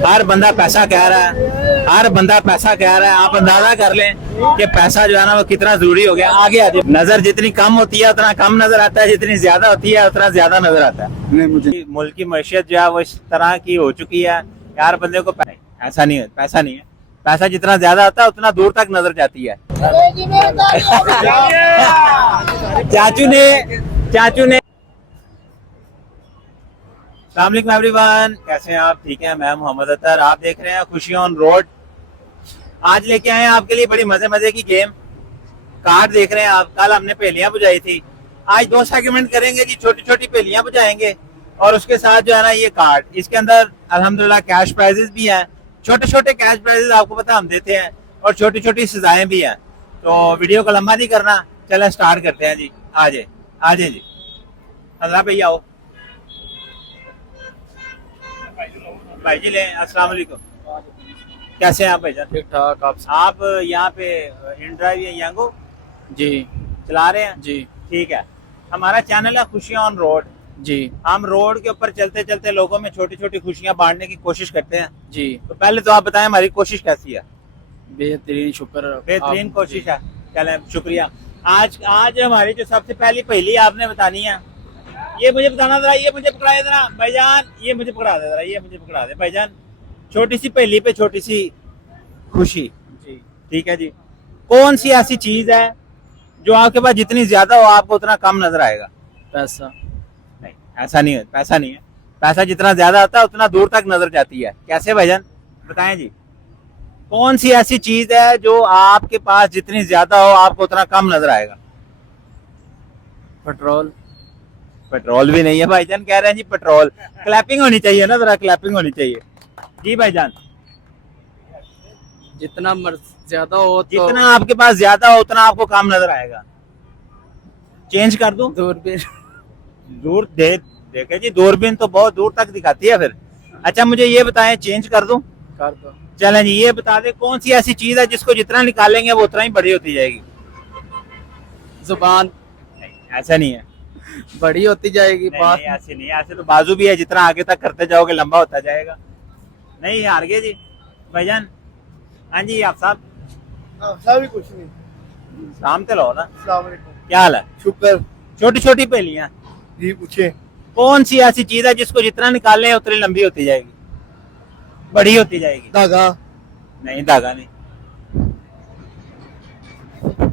हर बंदा पैसा कह रहा है, हर बंदा पैसा कह रहा है। आप अंदाजा कर लें कि पैसा जो है ना वो कितना जरूरी हो गया। आगे आगे नजर जितनी कम होती है उतना कम नजर आता है, जितनी ज्यादा होती है उतना ज्यादा नजर आता है। नहीं मुझे मुल्क की मैशियत जो है वो इस तरह की हो चुकी है, हर बंदे को ऐसा नहीं है, पैसा नहीं है। पैसा जितना ज्यादा आता है उतना दूर तक नजर जाती है। चाचू ने अस्सलाम एवरीवन, कैसे हैं आप? ठीक है, मैं मोहम्मद अतर, आप देख रहे हैं खुशियां ऑन रोड। आज लेके आए हैं आपके लिए बड़ी मजे की गेम, कार्ड देख रहे हैं आप। कल हमने पहेलियां बुझाई थी, आज 2 सेगमेंट करेंगे जी, छोटी छोटी पहेलियां बुझाएंगे और उसके साथ जो है ना ये कार्ड। इसके अंदर अल्हम्दुलिल्लाह कैश प्राइजेस भी हैं, छोटे छोटे कैश प्राइजेस आपको पता हम देते हैं और छोटी छोटी सजाएं भी हैं। तो वीडियो को लंबा नहीं करना, चले स्टार्ट करते हैं जी। आजे जी, अल्लाह भैया आओ। भाई जी ले, अस्सलाम वालेकुम, कैसे हैं आप भाईजान? ठीक ठाक। आप यहाँ पे इन ड्राइव या यांगो जी चला रहे हैं? जी ठीक है, हमारा चैनल है खुशियां ऑन रोड। जी हम रोड के ऊपर चलते चलते लोगों में छोटी छोटी खुशियां बांटने की कोशिश करते हैं। जी तो पहले तो आप बताएं हमारी कोशिश कैसी है? बेहतरीन, शुक्र। बेहतरीन कोशिश है, चलें शुक्रिया। आज हमारी जो सबसे पहली पहेली आपने बतानी है, ये मुझे बताना जरा, ये मुझे पकड़ाए जरा भाईजान, ये मुझे पकड़ा दे जरा, ये मुझे पकड़ा दे भाईजान। छोटी सी पहेली पे छोटी सी खुशी। जी ठीक है जी, कौन सी ऐसी चीज है जो आपके पास जितनी ज्यादा हो आपको उतना कम नजर आएगा? पैसा। नहीं, ऐसा नहीं है, पैसा नहीं है। पैसा जितना ज्यादा आता है उतना दूर तक नजर जाती है। कैसे भाईजान, बताएं जी। कौन सी ऐसी चीज है जो आपके पास जितनी ज्यादा हो आपको उतना कम नजर आएगा? पेट्रोल। पेट्रोल भी नहीं है भाईजान, कह रहे हैं जी पेट्रोल। क्लैपिंग होनी चाहिए ना, जरा क्लैपिंग होनी चाहिए जी भाईजान। जितना ज्यादा हो तो जितना आपके पास ज्यादा हो उतना आपको कम नजर आएगा। चेंज कर दूं? दूरबीन। देखे जी, दूरबीन तो बहुत दूर तक दिखाती है फिर। अच्छा मुझे ये बताएं, चेंज कर दूं? कर दो। चलें जी, ये बता दे कौन सी ऐसी चीज है जिसको जितना निकालेंगे वो उतना ही बड़ी होती जाएगी? जुबान। नहीं, ऐसा नहीं है। बड़ी होती जाएगी नहीं, बात। नहीं, ऐसे नहीं, ऐसे तो बाजू भी है, जितना आगे तक करते जाओगे लंबा होता जाएगा। नहीं हार गए जी भाईजान। हाँ जी आप साहब, भी कुछ नहीं। शाम ते लो ना। अस्सलाम वालेकुम। क्या हाल है? शुक्र। छोटी छोटी पहेलियां। जी पूछे। कौन सी ऐसी चीज है जिसको जितना निकालें उतनी लंबी होती जाएगी, बड़ी होती जाएगी? धागा। नहीं, धागा नहीं।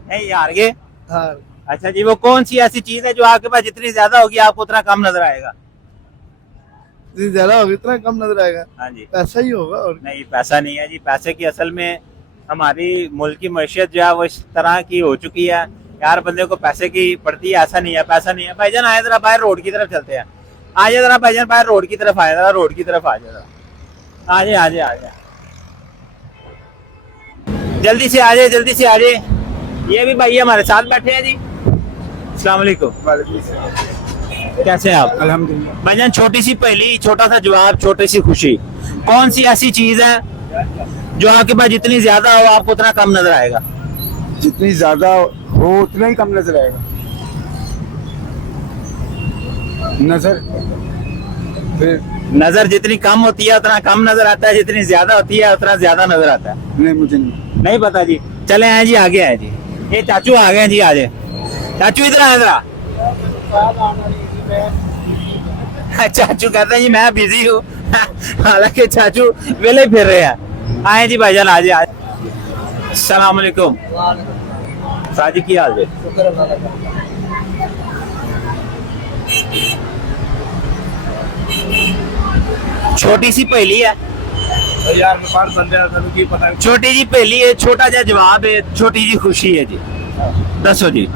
नहीं हार गए। हाँ। अच्छा जी, वो कौन सी ऐसी चीज है जो आपके पास जितनी ज्यादा होगी आपको उतना कम नजर आएगा? जितनी ज्यादा होगी इतना कम नजर आएगा। हाँ जी। पैसा ही होगा और नहीं, पैसा नहीं है जी। पैसे की असल में हमारी मुल्क की मैशियत जो है वो इस तरह की हो चुकी है, हर बंदे को पैसे की पड़ती है। ऐसा नहीं है, पैसा नहीं है। भाईजान आए जरा बाहर रोड की तरफ चलते हैं। आ जाए जरा भाईजान, बाहर रोड की तरफ आए जरा, रोड की तरफ आ जाए जरा। आ जाए जल्दी से आ जाए, जल्दी से आ जाए। ये भी भाई हमारे साथ बैठे हैं जी। अस्सलाम वालेकुम, कैसे हैं आप? अल्हम्दुलिल्लाह। भाईजान छोटी सी पहेली, छोटा सा जवाब, छोटी सी खुशी। कौन सी ऐसी चीज है जो आपके पास जितनी ज्यादा हो आपको उतना कम नजर आएगा? जितनी ज्यादा हो उतना ही कम नजर आएगा। नजर। फिर नजर जितनी कम होती है उतना कम नजर आता है, जितनी ज्यादा होती है उतना ज्यादा नजर आता है। नहीं मुझे नहीं पता जी। चले आए जी, आगे आए जी। ये चाचू आ गए जी, आ जाए चाचू, इधर आए जरा। चाचू कहते हैं जी मैं बिजी हूँ, हालांकि चाचू वेले फिर रहे हैं। आए जी भाईजान, आ जाए। अस्सलाम वालेकुम साजी, की हाल है? छोटी सी पहेली है यार, बंदे की पता है। छोटी जी पहेली है, छोटा जा जवाब है, छोटी जी खुशी है जी। दसो जी,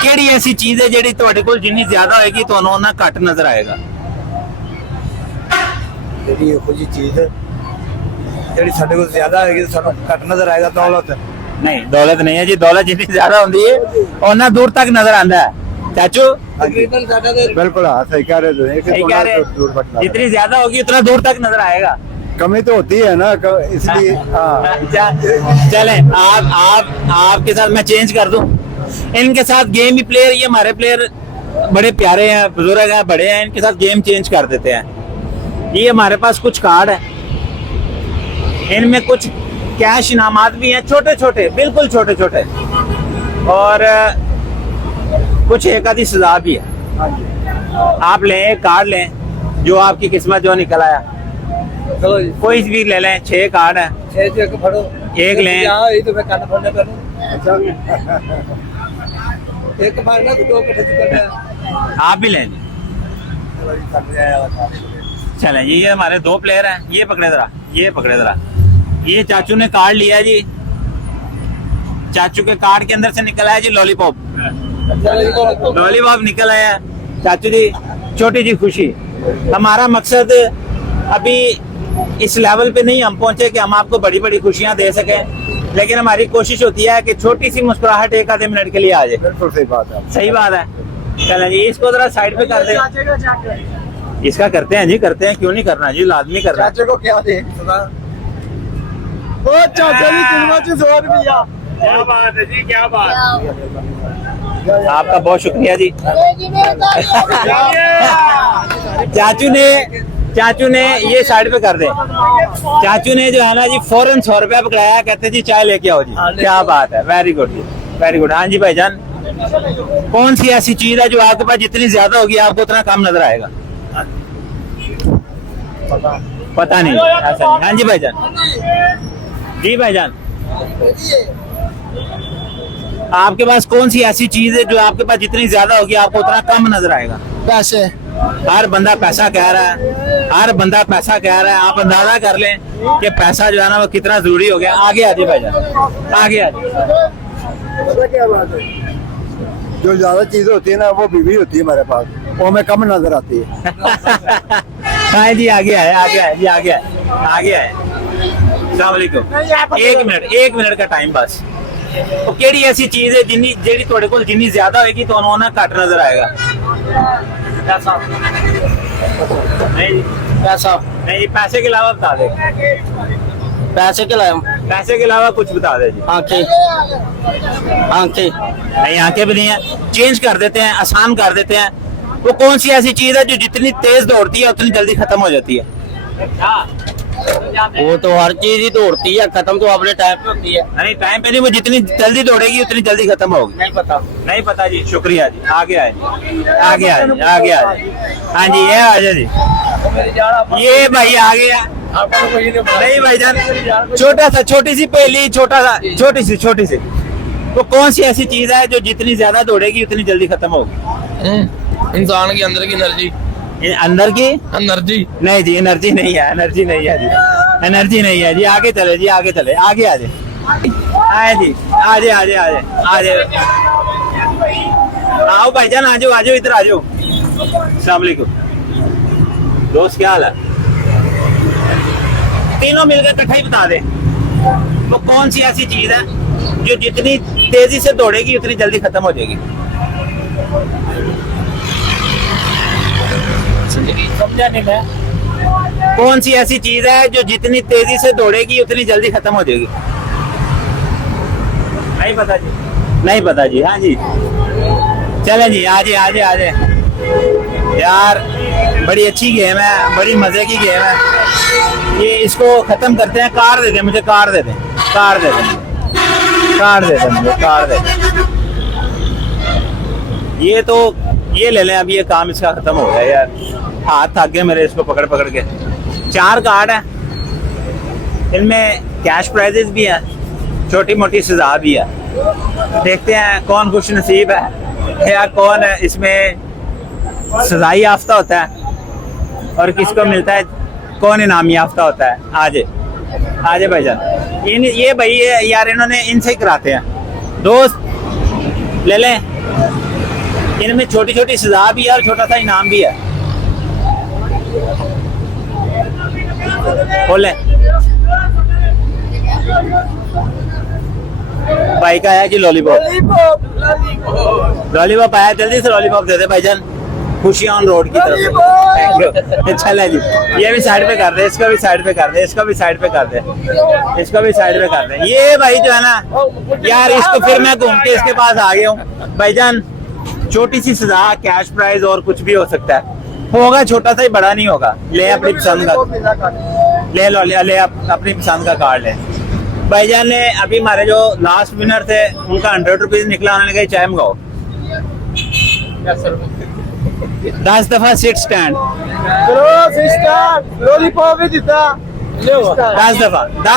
ਕਿਹੜੀ ऐसी चीज है ਜਿਹੜੀ ਤੁਹਾਡੇ ਕੋਲ ਜਿੰਨੀ ਜ਼ਿਆਦਾ ਹੋਏਗੀ ਤੁਹਾਨੂੰ ਉਹਨਾਂ ਘੱਟ ਨਜ਼ਰ ਆਏਗਾ? ਜਿਹੜੀ ਇਹੋ ਜਿਹੀ ਚੀਜ਼ ਜਿਹੜੀ ਸਾਡੇ ਕੋਲ ਜ਼ਿਆਦਾ ਹੈਗੀ ਸਾਨੂੰ ਘੱਟ ਨਜ਼ਰ ਆਏਗਾ। ਦੌਲਤ। नहीं, दौलत नहीं है जी। दौलत जितनी ज्यादा होती है उतना दूर तक नजर आता है। चाचू बिल्कुल हाँ, सही कह रहे हो। सही कह रहे हैं, जितनी ज्यादा होगी उतना दूर तक नजर आएगा। कमी तो होती है ना, इसलिए हाँ। चले आपके साथ मैं चेंज कर दूं। इनके साथ गेम भी प्लेयर, ये हमारे प्लेयर बड़े प्यारे हैं, बुजुर्ग हैं, बड़े हैं, इनके साथ गेम चेंज कर देते हैं। ये हमारे पास कुछ कार्ड है, इनमें कुछ कैश इनामात भी हैं, छोटे छोटे, बिल्कुल छोटे छोटे, और कुछ एक आधी सजा भी है। आप लें, कार्ड लें, जो आपकी किस्मत जो निकल आया, चलो जी कोई भी ले लें। 6 कार्ड है, एक फड़ो, एक लें। ये तो मैं कान फोड़ने पर एक फाड़ना तो 2 इकट्ठे करना। आप भी लें। चलें जी, ये हमारे 2 प्लेयर हैं। ये पकड़े जरा, ये पकड़े जरा। ये चाचू ने कार्ड लिया जी, चाचू के कार्ड के अंदर से निकला है जी लॉलीपॉप। लॉलीपॉप निकल आया चाचू जी, छोटी जी खुशी। हमारा मकसद अभी इस लेवल पे नहीं हम पहुंचे कि हम आपको बड़ी बड़ी खुशियां दे सकें, लेकिन हमारी कोशिश होती है कि छोटी सी मुस्कुराहट एक आधे मिनट के लिए आ जाए। बिल्कुल सही बात है, सही बात है। चलें जी, इसको जरा साइड पे कर दें। इसका करते हैं जी, करते हैं, क्यों नहीं करना जी, लाजमी करना है। चाचा को क्या दे ओ चाचा जी किस्मत से 100 रुपया। क्या बात है जी, क्या बात। आपका बहुत शुक्रिया जी। चाचू ने ये साइड पे कर दे। चाचू ने जो है ना जी फौरन 100 रुपया पकड़ाया, कहते जी चाय लेके आओ जी। क्या बात है, वेरी गुड जी, वेरी गुड। हाँ जी भाईजान, कौन सी ऐसी चीज है जो आपके पास जितनी ज्यादा होगी आपको उतना कम नजर आएगा? पता नहीं, ऐसा नहीं। हाँ जी भाईजान, जी भाईजान, आपके पास कौन सी ऐसी चीज है जो आपके पास जितनी ज्यादा होगी आपको उतना कम नजर आएगा? पैसे। हर बंदा पैसा कह रहा है, हर बंदा पैसा कह रहा है। आप अंदाजा कर लें कि पैसा जो है ना वो कितना जरूरी हो गया। आगे आ जाए भाईजान, आगे आ जाए। क्या बात है, जो ज्यादा चीजें होती है ना वो बीवी होती है हमारे पास, वो हमें कम नजर आती है। हाँ जी, आगे आए, आगे आए जी, आगे आए, आगे आए। अस्सलाम वालेकुम। 1 मिनट का टाइम बस। तो केड़ी ऐसी चीज है जिन्नी जेड़ी ਤੁਹਾਡੇ ਕੋਲ जिन्नी ज्यादा होगी तो उन्होंने घट नजर आएगा? पैसा नहीं, पैसा नहीं, पैसे के अलावा बता दे। पैसे के लाए, पैसे के अलावा कुछ बता दे जी। आंखें। आंखें नहीं, आंखें भी नहीं है। चेंज कर देते हैं, आसान कर देते हैं। वो कौन सी ऐसी चीज है जो जितनी तेज दौड़ती है उतनी जल्दी खत्म हो जाती है? वो तो हर चीज ही दौड़ती है, खत्म तो अपने टाइम पे होती है। नहीं, टाइम पे नहीं, वो जितनी जल्दी दौड़ेगी उतनी जल्दी खत्म होगी। नहीं पता, नहीं पता जी, शुक्रिया जी। आगे आए, आगे आए, आगे आए। हाँ जी, ये आ जाए जी। ये भाई आ गया। नहीं भाईजान, छोटा सा, छोटी सी पहेली, छोटा सा, छोटी सी। वो कौन सी ऐसी चीज है जो जितनी ज्यादा दौड़ेगी उतनी जल्दी खत्म होगी? इंसान के अंदर की एनर्जी। अंदर की एनर्जी नहीं जी, एनर्जी नहीं है, एनर्जी नहीं है जी, एनर्जी नहीं है जी। आगे चले जी, आगे चले, आगे आ जाए, आए जी, आ जाए, आ जाए, आ जाए, आ जाए। आओ भाईजान, आ जाओ, आ जाओ, इधर आ जाओ। अस्सलाम वालेकुम दोस्त, क्या हाल है? तीनों मिलकर इकट्ठा ही बता दे, वो कौन सी ऐसी चीज है जो जितनी तेजी से दौड़ेगी उतनी जल्दी खत्म हो जाएगी? समझा नहीं मैं। कौन सी ऐसी चीज है जो जितनी तेजी से दौड़ेगी उतनी जल्दी खत्म हो जाएगी? नहीं पता जी, नहीं पता जी। हाँ जी, चले जी, आ जाए, आ जाए, आ जाए। यार बड़ी अच्छी गेम है, बड़ी मजे की गेम है ये। इसको खत्म करते हैं। कार दे दे मुझे, कार दे दे, कार दे दे, कार दे दे मुझे, कार दे दे। ये तो ये ले लें, अब ये काम इसका खत्म हो गया यार, हाथ थक गए मेरे इसको पकड़ पकड़ के। 4 कार्ड है, इनमें कैश प्राइजेस भी हैं, छोटी मोटी सजा भी है। देखते हैं कौन खुश नसीब है या कौन इसमें सजाई याफ्ता होता है और किसको मिलता है, कौन इनामी याफ्ता होता है। आजे आजे भाईजान, ये भाई यार इन्होंने इनसे ही कराते हैं। दोस्त ले लें, इनमें छोटी छोटी सजा भी है और छोटा सा इनाम भी है। बोले भाई का आया जी लॉलीपॉप, लॉलीपॉप आया, जल्दी से लॉलीपॉप दे दे भाईजान, खुशियां ऑन रोड की तरफ। Thank you. चला जी, ये भी साइड पे कर दे, इसका भी साइड पे कर दे, इसका भी साइड पे कर दे, इसका भी साइड पे कर दे। ये भाई जो है ना यार, इसको फिर मैं घूम के इसके पास आ गया हूँ भाईजान। छोटी सी सजा, कैश प्राइज और कुछ भी हो सकता है, होगा छोटा सा ही, बड़ा नहीं होगा। ले अपनी पसंद का। ले लो, ले अपनी पसंद का कार्ड ले। भाईजान ने अभी हमारे जो लास्ट विनर थे उनका 100 रुपीज निकला, उन्होंने कहा चाय मंगाओ। 10 दफा सीट स्टैंड, 10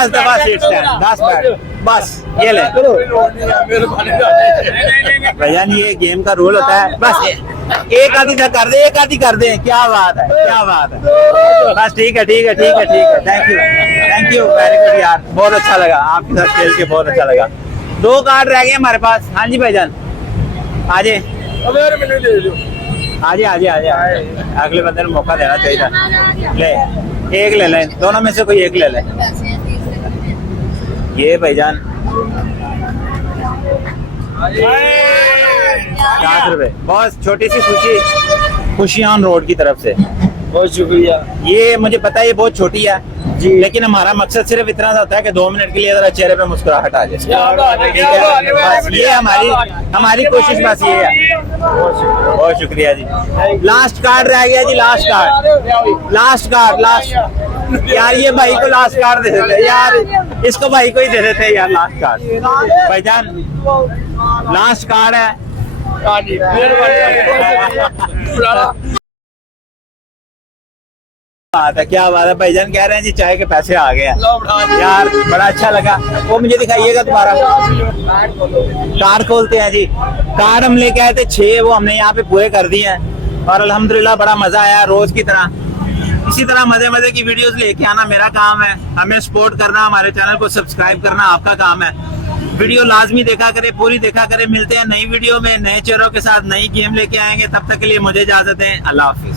दफा सीट स्टैंड, 10 बैठ, बस ये ले। भाईजान ये गेम का रूल होता है, बस एक आधी तक कर दे, एक आधी कर दे। क्या बात है, क्या बात है। बस ठीक है, ठीक है, ठीक है, ठीक है। थैंक यू वेरी गुड यार, बहुत अच्छा लगा आपके साथ खेल के, बहुत अच्छा लगा। 2 कार्ड रह गए हमारे पास। हाँ जी भाईजान, आजे आजे आजे आजे, अगले बंदे को मौका देना चाहिए। ले एक ले लें, दोनों में से कोई एक ले लें। ये भाईजान 50 रुपए, बहुत छोटी सी खुशी, खुशियां ऑन रोड की तरफ से। बहुत शुक्रिया। ये मुझे पता है ये बहुत छोटी है जी, लेकिन हमारा मकसद सिर्फ इतना सा होता है कि 2 मिनट के लिए जरा चेहरे पे मुस्कुराहट आ जाए। ठीक है, बस ये हमारी कोशिश बस ये है। बहुत शुक्रिया जी। लास्ट कार्ड रह गया जी, लास्ट कार्ड यार, ये भाई को लास्ट कार्ड दे देते यार, इसको भाई को ही दे देते यार लास्ट कार्ड। भाईजान लास्ट कार्ड है। बात है, क्या बात है। भाईजान कह रहे हैं जी चाय के पैसे आ गए हैं यार, बड़ा अच्छा लगा। वो मुझे दिखाइएगा दोबारा। कार्ड खोलते हैं जी। कार्ड हम लेके आए थे 6, वो हमने यहाँ पे पूरे कर दिए हैं और अल्हम्दुलिल्लाह बड़ा मजा आया। रोज की तरह इसी तरह मजे की वीडियोस लेके आना मेरा काम है, हमें सपोर्ट करना, हमारे चैनल को सब्सक्राइब करना आपका काम है। वीडियो लाजमी देखा करें, पूरी देखा करें। मिलते हैं नई वीडियो में नए चेहरों के साथ, नई गेम लेके आएंगे। तब तक के लिए मुझे इजाजत है, अल्लाह हाफिज।